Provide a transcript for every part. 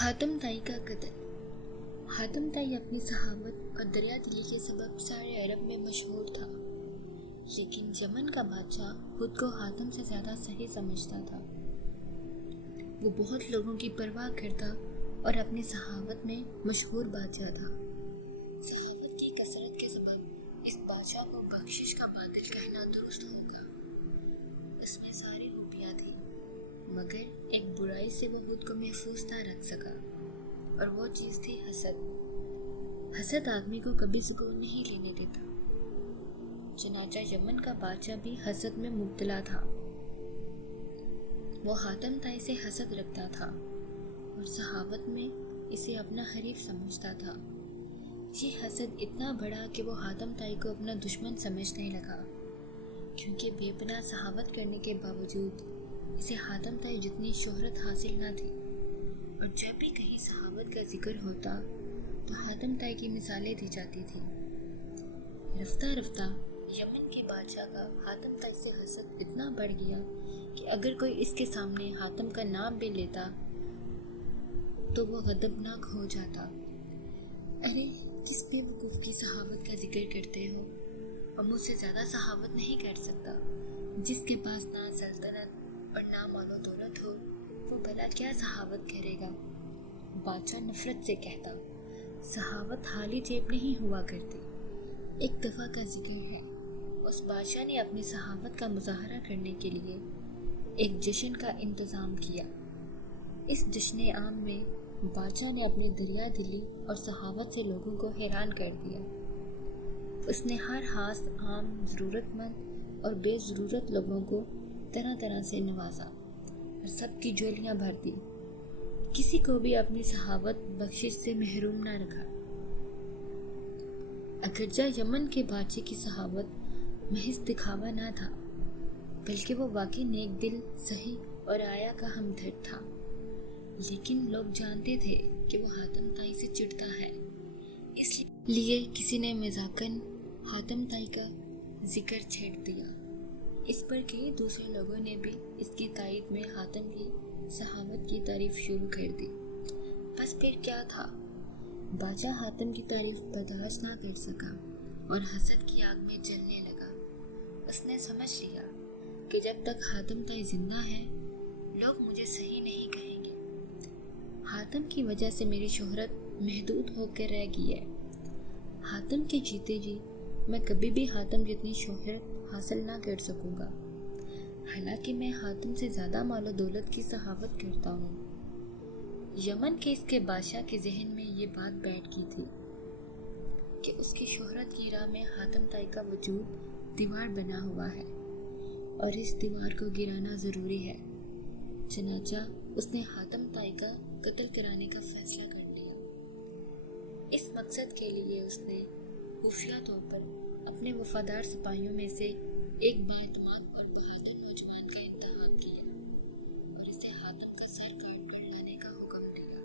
हातम ताई का कत्ल। हातम ताई अपनी सहावत और दरिया दिली के सबब सारे अरब में मशहूर था, लेकिन यमन का बादशाह खुद को हातम से ज़्यादा सही समझता था। वो बहुत लोगों की परवाह करता और अपनी सहावत में मशहूर बादशाह था। सहावत की कसरत के सबब इस बादशाह को बख्शिश का बादल कहना दुरुस्त होगा। उसमें सारी खूबियाँ थी, मगर एक बुराई से वो खुद को महफूज ना रख सका, और वो चीज़ थी हसद। हसद आदमी को कभी सुकून नहीं लेने देता। चनाचा यमन का बादशाह भी हसद में मुब्तला था। वो हातम ताई से हसद रखता था और सहावत में इसे अपना हरीफ समझता था। ये हसद इतना बड़ा कि वो हातम ताई को अपना दुश्मन समझने लगा, क्योंकि बेपनाह सहावत करने के बावजूद इसे हातम ताई जितनी शोहरत हासिल न थी। और जब भी कहीं सहावत का जिक्र होता तो हातम ताई की मिसालें दी जाती थी। रफ्ता रफ्ता यमन के बादशाह का हातम ताई से हसद इतना बढ़ गया कि अगर कोई इसके सामने हातम का नाम भी लेता तो वो गदबनाक हो जाता। अरे, किस बेवकूफ़ की सहावत का जिक्र करते हो, और मुझसे ज़्यादा सहावत नहीं कर सकता। जिसके पास ना सल्तनत और ना मालो दौलत हो, वो भला क्या सहावत करेगा। बादशाह नफरत से कहता। सहावत हाली जेब नहीं हुआ करती। एक दफ़ा का जिक्र है, उस बादशाह ने अपनी सहावत का मुजाहरा करने के लिए एक जश्न का इंतज़ाम किया। इस जश्न आम में बादशाह ने अपनी दरिया दिली और सहावत से लोगों को हैरान कर दिया। उसने हर खास, आम, ज़रूरतमंद और बेज़रूरत लोगों को तरह तरह से नवाजा और सबकी झोलियाँ भर दी। किसी को भी अपनी सहावत बख्शिश से महरूम ना रखा। अगरचा यमन के बादशाह की सहावत महज दिखावा ना था, बल्कि वो वाकई नेक दिल, सही और आया का हमदर्द था। लेकिन लोग जानते थे कि वो हातम ताई से चिढ़ता है, इसलिए किसी ने मजाकन हातम ताई का जिक्र छेड़ दिया। इस पर कई दूसरे लोगों ने भी इसकी तायद में हातम की सहावत की तारीफ शुरू कर दी। बस फिर क्या था, बादशाह हातम की तारीफ बर्दाश्त ना कर सका और हसद की आग में जलने लगा। उसने समझ लिया कि जब तक हातम ताई जिंदा है, लोग मुझे सही नहीं कहेंगे। हातम की वजह से मेरी शोहरत महदूद होकर रह गई है। हातम के जीते जी मैं कभी भी हातम जितनी शोहरत हासिल ना कर सकूंगा। हालांकि मैं हातम से ज़्यादा मालो दौलत की सहावत करता हूँ। यमन के इसके बादशाह के जहन में ये बात बैठ गई थी कि उसकी शोहरत की राह में हातम ताई का वजूद दीवार बना हुआ है और इस दीवार को गिराना ज़रूरी है। चनाचा उसने हातम ताई का कत्ल कराने का फैसला कर लिया। इस मकसद के लिए उसने खुफिया तौर पर अपने वफादार सिपाहियों में से एक बाएतमाद और बहादुर नौजवान का इंतखाब किया और इसे हातम का सर काट कर लाने का हुक्म दिया।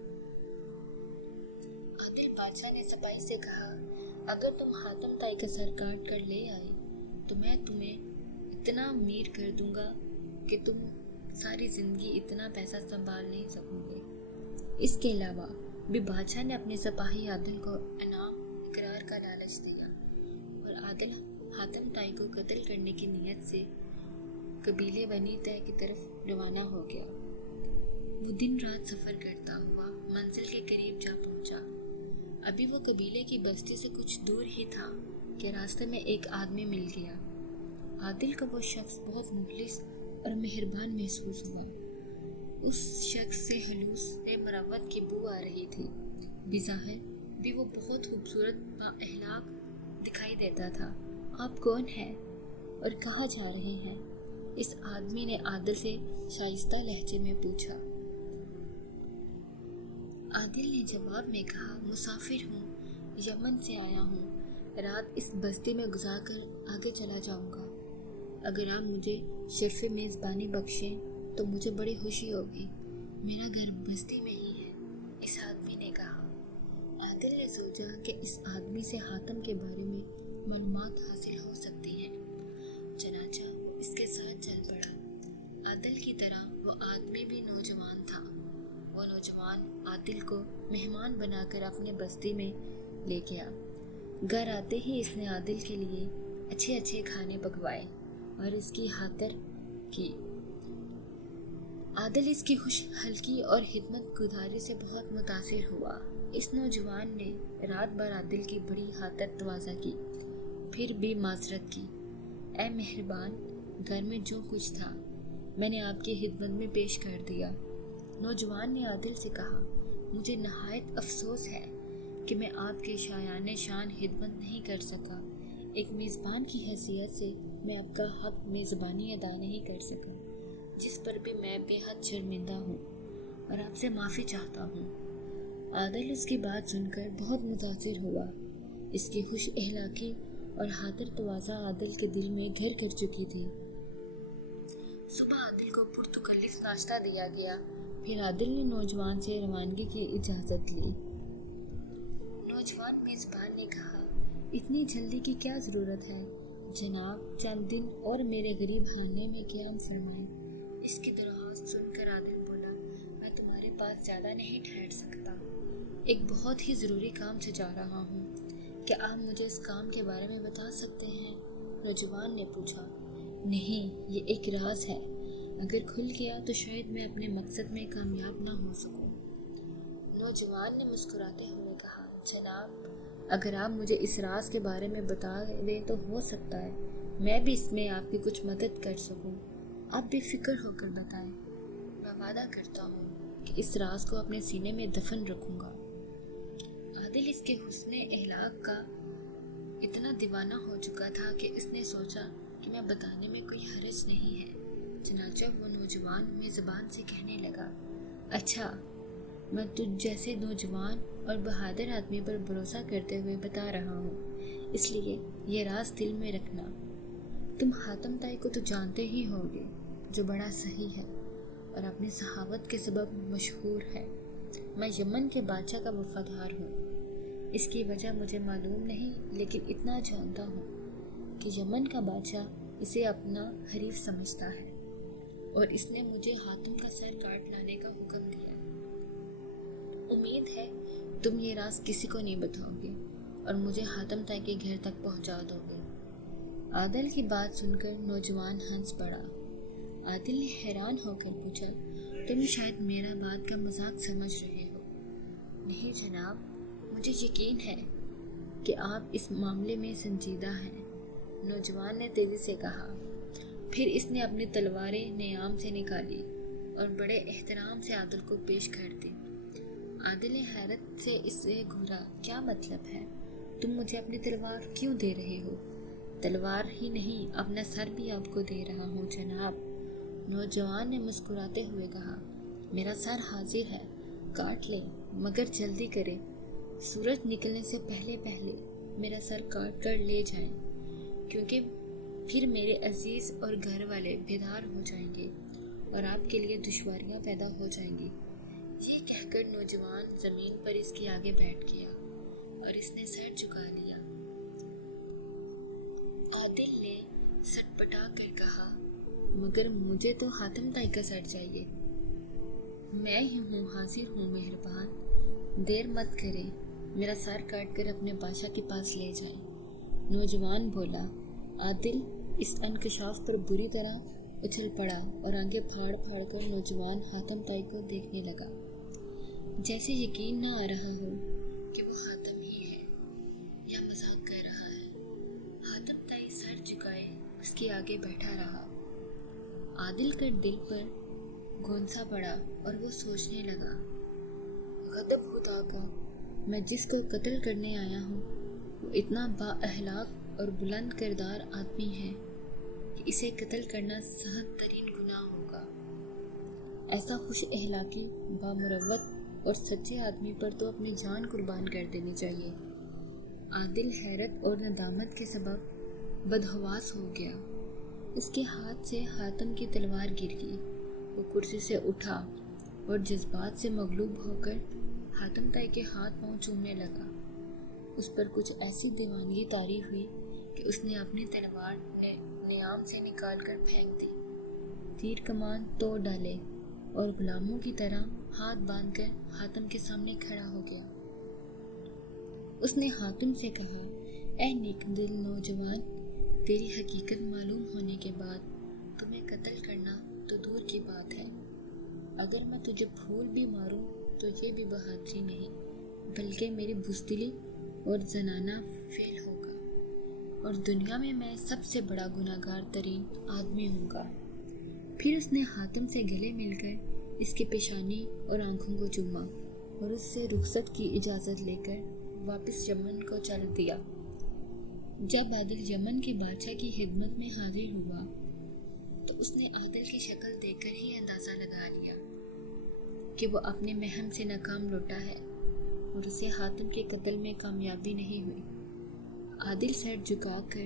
आदिल बादशाह ने सिपाही से कहा, अगर तुम हातम ताई का सर काट कर ले आए तो मैं तुम्हें इतना अमीर कर दूंगा कि तुम सारी जिंदगी इतना पैसा संभाल नहीं सकोगे। इसके अलावा भी बादशाह ने अपने सिपाही आदिल को इनाम इकरार का लालच दिया और आदिल हातम ताई को कत्ल करने की नीयत से कबीले बनी तय की तरफ रवाना हो गया। वो दिन रात सफ़र करता हुआ मंजिल के करीब जा पहुंचा। अभी वो कबीले की बस्ती से कुछ दूर ही था कि रास्ते में एक आदमी मिल गया। आदिल को वो शख्स बहुत मुखलिस और मेहरबान महसूस हुआ। उस शख्स से हलूस से मरवत की बू आ रही थी। बिज़ाहिर भी वो बहुत खूबसूरत बाअखलाक दिखाई देता था। आप कौन हैं और कहाँ जा रहे हैं? इस आदमी ने आदिल से शाइस्ता लहजे में पूछा। आदिल ने जवाब में कहा, मुसाफिर हूँ, यमन से आया हूँ। रात इस बस्ती में गुजार कर आगे चला जाऊँगा। अगर आप मुझे शर्फ़ मेज़बानी बख्शें तो मुझे बड़ी खुशी होगी। मेरा घर बस्ती में ही है, इस आदमी ने कहा। आदिल ने सोचा कि इस आदमी से हातम के बारे में मालूमात हासिल हो सकती हैं। चनाचा इसके साथ चल पड़ा। आदिल की तरह वो आदमी भी नौजवान था। वो नौजवान आदिल को मेहमान बनाकर अपने बस्ती में ले गया। घर आते ही इसने आदिल के लिए अच्छे अच्छे खाने पकवाए और इसकी खातिर की। आदिल इसकी खुश हल्की और हिम्मत गुजारी से बहुत मुतासिर हुआ। इस नौजवान ने रात भर आदिल की बड़ी खातिर तवाज़ा की, फिर भी माजरत की। ऐ मेहरबान, घर में जो कुछ था मैंने आपकी खिदमत में पेश कर दिया। नौजवान ने आदिल से कहा, मुझे नहायत अफसोस है कि मैं आपके शायाने शान खिदमत नहीं कर सका। एक मेज़बान की हैसियत से मैं आपका हक मेज़बानी अदा नहीं कर सका, जिस पर भी मैं बेहद शर्मिंदा हूँ और आपसे माफ़ी चाहता हूँ। आदिल उसकी बात सुनकर बहुत मुतासिर हुआ। इसकी खुश अखलाकी और खातिर तवाज़ा आदिल के दिल में घर कर चुकी थी। सुबह आदिल को पुरतकल्लिफ नाश्ता दिया गया। फिर आदिल ने नौजवान से रवानगी की इजाज़त ली। नौजवान मेज़बान ने कहा, इतनी जल्दी की क्या ज़रूरत है जनाब, चंद दिन और मेरे गरीब खाने में क़याम फरमाएं। इसकी दरख्वास्त सुनकर आदिल बोला, मैं तुम्हारे पास ज़्यादा नहीं ठहर सकता, एक बहुत ही ज़रूरी काम से जा रहा हूँ। क्या आप मुझे इस काम के बारे में बता सकते हैं? नौजवान ने पूछा। नहीं, ये एक राज है, अगर खुल गया तो शायद मैं अपने मकसद में कामयाब ना हो सकूं। नौजवान ने मुस्कुराते हुए कहा, जनाब, अगर आप मुझे इस राज के बारे में बता दें तो हो सकता है मैं भी इसमें आपकी कुछ मदद कर सकूं। आप बेफिक्र होकर बताएं, मैं वादा करता हूँ कि इस राज को अपने सीने में दफन रखूंगा। आदिल इसके हुस्ने अखलाक का इतना दीवाना हो चुका था कि इसने सोचा कि मैं बताने में कोई हर्ज नहीं है। चनाचा वो नौजवान मेज़बान से कहने लगा, अच्छा, मैं तुझ जैसे नौजवान और बहादुर आदमी पर भरोसा करते हुए बता रहा हूँ, इसलिए ये राज दिल में रखना। तुम हातम ताई को तो जानते ही होगे, जो बड़ा सही है और अपनी सहावत के सबब मशहूर है। मैं यमन के बादशाह का वफादार हूँ। इसकी वजह मुझे मालूम नहीं, लेकिन इतना जानता हूँ कि यमन का बादशाह इसे अपना हरीफ समझता है और इसने मुझे हातिम का सर काट लाने का हुक्म दिया। उम्मीद है तुम ये राज किसी को नहीं बताओगे और मुझे हातिम ताई के घर तक पहुंचा दोगे। आदिल की बात सुनकर नौजवान हंस पड़ा। आदिल ने हैरान होकर पूछा, तुम शायद मेरा बात का मजाक समझ रहे हो। नहीं जनाब, मुझे यकीन है कि आप इस मामले में संजीदा हैं, नौजवान ने तेजी से कहा। फिर इसने अपनी तलवारें नियाम से निकाली और बड़े एहतराम से आदिल को पेश कर दी। आदिल ने हैरत से इससे घूरा, क्या मतलब है? तुम मुझे अपनी तलवार क्यों दे रहे हो? तलवार ही नहीं, अपना सर भी आपको दे रहा हूँ जनाब। नौजवान ने मुस्कुराते हुए कहा, मेरा सर हाजिर है, काट ले, मगर जल्दी करें। सूरज निकलने से पहले पहले मेरा सर काट कर ले जाएं, क्योंकि फिर मेरे अजीज और घर वाले बेदार हो जाएंगे और आपके लिए दुश्वारियां पैदा हो जाएंगी। ये कहकर नौजवान जमीन पर इसके आगे बैठ गया और इसने सर झुका लिया। आदिल ने सटपटा कर कहा, मगर मुझे तो हातिम ताई का सर चाहिए। मैं ही हूँ, हाजिर हूँ मेहरबान, देर मत करें, मेरा सर काट कर अपने बादशाह के पास ले जाएं। नौजवान बोला। आदिल इस इंकशाफ पर बुरी तरह उछल पड़ा और आगे फाड़ फाड़ कर नौजवान हातिम ताई को देखने लगा, जैसे यकीन न आ रहा हो कि वो हातिम ही है या मजाक कर रहा है। हातिम ताई सर झुकाए उसके आगे बैठा रहा। आदिल के दिल पर घोंसा पड़ा और वो सोचने लगा, गदब खुदा का, मैं जिसको कत्ल करने आया हूँ वो इतना बाअखलाक और बुलंद किरदार आदमी है कि इसे कत्ल करना सहद तरीन गुनाह होगा। ऐसा खुश अखलाकी, बामुरव्वत और सच्चे आदमी पर तो अपनी जान कुर्बान कर देनी चाहिए। आदिल हैरत और नदामत के सबब बदहवास हो गया। इसके हाथ से हातिम की तलवार गिर गई। वो कुर्सी से उठा और जज्बात से मगलूब होकर हातिम ताई के हाथ पांव चूमने लगा। उस पर कुछ ऐसी दीवानगी तारी हुई कि उसने अपनी तलवार नियाम से निकाल कर फेंक दी। तीर कमान तोड़ डाले। اور غلاموں کی طرح ہاتھ باندھ کر حاتم کے سامنے کھڑا ہو گیا۔ اس نے حاتم سے کہا، اے نیک دل نوجوان، تیری حقیقت معلوم ہونے کے بعد تمہیں قتل کرنا تو دور کی بات ہے۔ اگر میں تجھے پھول بھی ماروں تو یہ بھی بہادری نہیں، بلکہ میری بزدلی اور زنانہ فعل ہوگا، اور دنیا میں سب سے بڑا گناہگار ترین آدمی ہوں گا۔ پھر اس نے حاتم سے گلے مل کر اس کی پیشانی اور آنکھوں کو چوما اور اس سے رخصت کی اجازت لے کر واپس یمن کو چل دیا۔ جب عادل یمن کے بادشاہ کی خدمت میں حاضر ہوا تو اس نے عادل کی شکل دیکھ کر ہی اندازہ لگا لیا کہ وہ اپنے مہم سے ناکام لوٹا ہے اور اسے حاتم کے قتل میں کامیابی نہیں ہوئی۔ عادل سر جھکا کر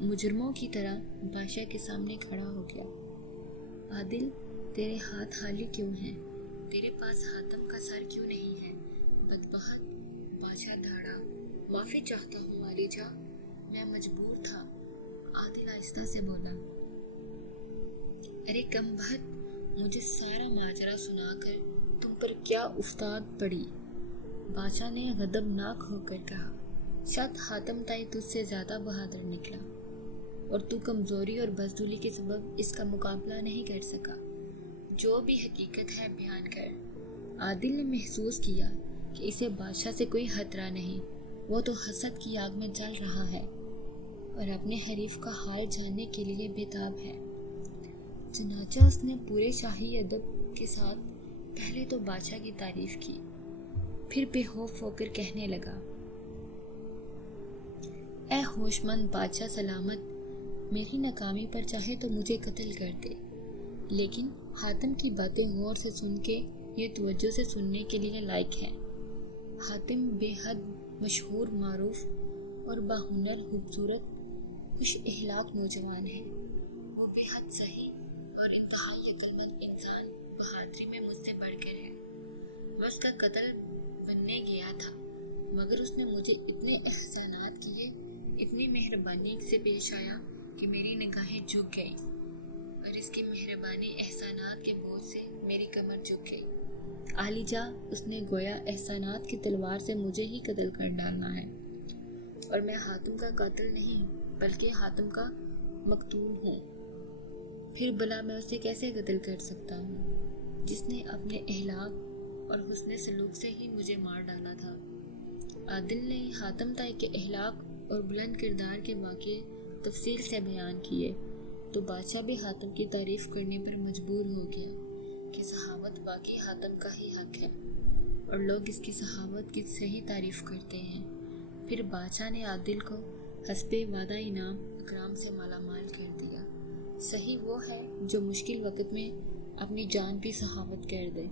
مجرموں کی طرح بادشاہ کے سامنے کھڑا ہو گیا۔ عادل، تیرے ہاتھ خالی کیوں ہیں؟ تیرے پاس حاتم کا سر کیوں نہیں ہے؟ بدبخت! بادشاہ دھاڑا، معافی چاہتا ہوں عالیجا، میں مجبور تھا، عادل آہستہ سے بولا۔ ارے کم بخت، مجھے سارا ماجرا سنا کر تم پر کیا افتاد پڑی؟ بادشاہ نے غضبناک ہو کر کہا، شاید حاتم تائی تجھ سے زیادہ بہادر نکلا اور تو کمزوری اور بزدلی کے سبب اس کا مقابلہ نہیں کر سکا۔ جو بھی حقیقت ہے بیان کر۔ عادل نے محسوس کیا کہ اسے بادشاہ سے کوئی خطرہ نہیں، وہ تو حسد کی آگ میں جل رہا ہے اور اپنے حریف کا حال جاننے کے لیے بےتاب ہے۔ چنانچہ اس نے پورے شاہی ادب کے ساتھ پہلے تو بادشاہ کی تعریف کی، پھر بے خوف ہو کر کہنے لگا، اے ہوش مند بادشاہ سلامت، میری ناکامی پر چاہے تو مجھے قتل کر دے، لیکن حاتم کی باتیں غور سے سن کے یہ توجہ سے سننے کے لیے لائق ہے۔ حاتم بے حد مشہور، معروف اور باہنر، خوبصورت، خوش اخلاق نوجوان ہے۔ وہ بے حد صحیح اور انتہائی عقلمند انسان، بہادری میں مجھ سے بڑھ کر ہے۔ میں اس کا قتل بننے گیا تھا، مگر اس نے مجھے اتنے احسانات کیے، اتنی مہربانی سے پیش آیا کہ میری نگاہیں جھک گئی اور اس کی مہربانی احسانات کے بوجھ سے میری کمر جھک گئی۔ عالیجا، اس نے گویا احسانات کی تلوار سے مجھے ہی قتل کر ڈالنا ہے، اور میں حاتم کا قاتل نہیں بلکہ حاتم کا مقتول ہوں۔ پھر بھلا میں اسے کیسے قتل کر سکتا ہوں جس نے اپنے اخلاق اور حسن سلوک سے ہی مجھے مار ڈالا تھا؟ عادل نے حاتم تائی کے اخلاق اور بلند کردار کے واقعے تفصیل سے بیان کیے تو بادشاہ بھی حاتم کی تعریف کرنے پر مجبور ہو گیا کہ سخاوت واقعی حاتم کا ہی حق ہے اور لوگ اس کی سخاوت کی صحیح تعریف کرتے ہیں۔ پھر بادشاہ نے عادل کو حسب وعدہ انعام اکرام سے مالا مال کر دیا۔ صحیح وہ ہے جو مشکل وقت میں اپنی جان بھی سخاوت کر دے۔